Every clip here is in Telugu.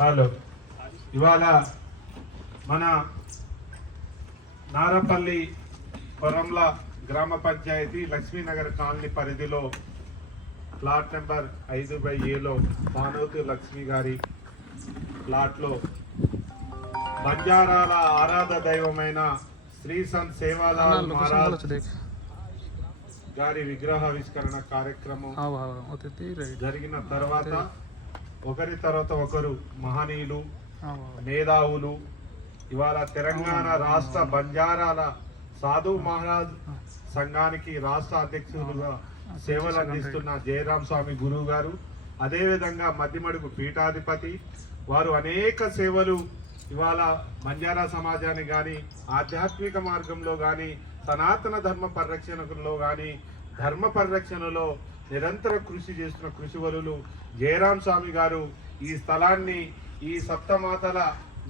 హలో, ఇవాళ మన నారపల్లి కొరంల గ్రామ పంచాయతీ లక్ష్మీనగర్ కాలనీ పరిధిలో ప్లాట్ నెంబర్ 5/Aలో పానోతు లక్ష్మి గారి ప్లాట్లో బంజారాల ఆరాధ దైవమైన శ్రీ సంత్ సేవాలాల్ మహారాజ్ గారి విగ్రహావిష్కరణ కార్యక్రమం జరిగిన తర్వాత ఒకరి తర్వాత ఒకరు మహనీయులు మేధావులు ఇవాళ తెలంగాణ రాష్ట్ర బంజారాల సాధు మహారాజ్ సంఘానికి రాష్ట్ర అధ్యక్షులుగా సేవలు అందిస్తున్న జయరాం స్వామి గురువు గారు, అదేవిధంగా మధ్యమడుగు పీఠాధిపతి వారు అనేక సేవలు ఇవాళ బంజారా సమాజాన్ని కానీ ఆధ్యాత్మిక మార్గంలో కానీ సనాతన ధర్మ పరిరక్షణలో కానీ ధర్మ పరిరక్షణలో నిరంతర కృషి చేస్తున్న కృషివరులు జయరాం స్వామి గారు ఈ స్థలాన్ని ఈ సప్తమాతల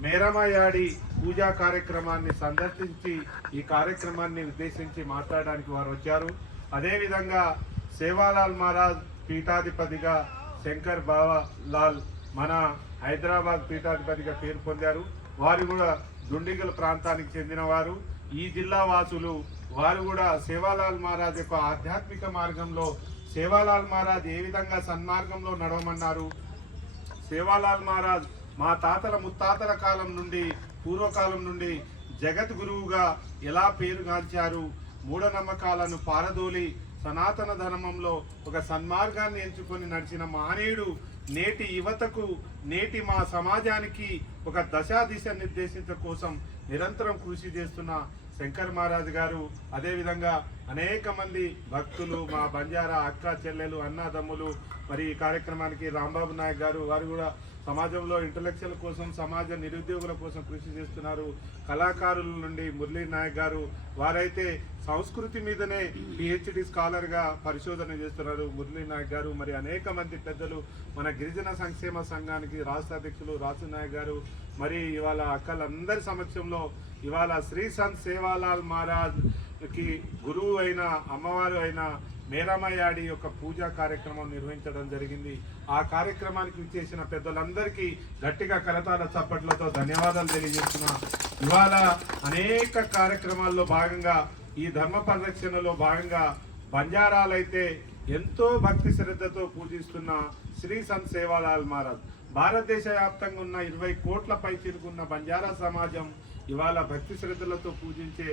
మేరమయాడి పూజా కార్యక్రమాన్ని సందర్శించి ఈ కార్యక్రమాన్ని ఉద్దేశించి మాట్లాడడానికి వారు వచ్చారు. అదేవిధంగా సేవాలాల్ మహారాజ్ పీఠాధిపతిగా శంకర్ బావా లాల్ మన హైదరాబాద్ పీఠాధిపతిగా పేరు పొందారు. వారు కూడా దుండిగల్ ప్రాంతానికి చెందినవారు. ఈ జిల్లా వాసులు వారు కూడా సేవాలాల్ మహారాజ్ యొక్క ఆధ్యాత్మిక మార్గంలో సేవాలాల్ మహారాజ్ ఏ విధంగా సన్మార్గంలో నడవమన్నారు, సేవాలాల్ మహారాజ్ మా తాతల ముత్తాతల కాలం నుండి పూర్వకాలం నుండి జగత్ గురువుగా ఎలా పేరుగాంచారు, మూఢనమ్మకాలను పారదోలి సనాతన ధర్మంలో ఒక సన్మార్గాన్ని ఎంచుకొని నడిచిన మహనీయుడు నేటి యువతకు నేటి మా సమాజానికి ఒక దిశ నిర్దేశించడం కోసం నిరంతరం కృషి చేస్తున్న శంకర్ మహారాజ్ గారు, అదేవిధంగా అనేక మంది భక్తులు మా బంజారా అక్క చెల్లెలు అన్నదమ్ములు మరి ఈ కార్యక్రమానికి రాంబాబు నాయక్ గారు వారు కూడా సమాజంలో ఇంటలెక్చువల్ కోసం సమాజ నిరుద్యోగుల కోసం కృషి చేస్తున్నారు. కళాకారుల నుండి మురళీ నాయక్ గారు వారైతే సంస్కృతి మీదనే పిహెచ్డి స్కాలర్గా పరిశోధన చేస్తున్నారు మురళీ నాయక్ గారు. మరి అనేక మంది పెద్దలు మన గిరిజన సంక్షేమ సంఘానికి రాష్ట్ర అధ్యక్షులు రాసు నాయక్ గారు మరి ఇవాళ అక్కలందరి సమక్షంలో ఇవాళ శ్రీ సంత్ సేవాలాల్ మహారాజ్కి గురువు అయిన అమ్మవారు అయిన మేరమయాడి యొక్క పూజా కార్యక్రమం నిర్వహించడం జరిగింది. ఆ కార్యక్రమానికి విచ్చేసిన పెద్దలందరికీ గట్టిగా కరతాళ చప్పట్లతో ధన్యవాదాలు తెలియజేస్తున్నా. ఇవాళ అనేక కార్యక్రమాల్లో భాగంగా ఈ ధర్మ పరిరక్షణలో భాగంగా బంజారాలైతే ఎంతో భక్తి శ్రద్ధతో పూజిస్తున్న శ్రీ సంత్ సేవాలాల్ మహారాజ్ భారతదేశ వ్యాప్తంగా ఉన్న 20 కోట్ల పైచిలుకున్న బంజారా సమాజం ఇవాళ భక్తి శ్రద్ధలతో పూజించే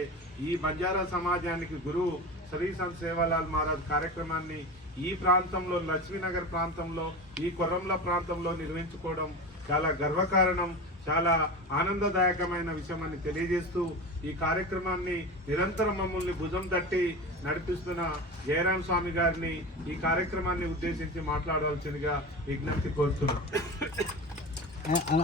ఈ బంజారా సమాజానికి గురువు శ్రీ సంత్ సేవాలాల్ మహారాజ్ కార్యక్రమాన్ని ఈ ప్రాంతంలో లక్ష్మీనగర్ ప్రాంతంలో ఈ కొర్రంల ప్రాంతంలో నిర్వహించుకోవడం చాలా గర్వకారణం, చాలా ఆనందదాయకమైన విషయం అని తెలియజేస్తూ ఈ కార్యక్రమాన్ని నిరంతరం మమ్మల్ని భుజం తట్టి నడిపిస్తున్న జయరాం స్వామి గారిని ఈ కార్యక్రమాన్ని ఉద్దేశించి మాట్లాడవలసిందిగా విజ్ఞప్తి కోరుతున్నాం.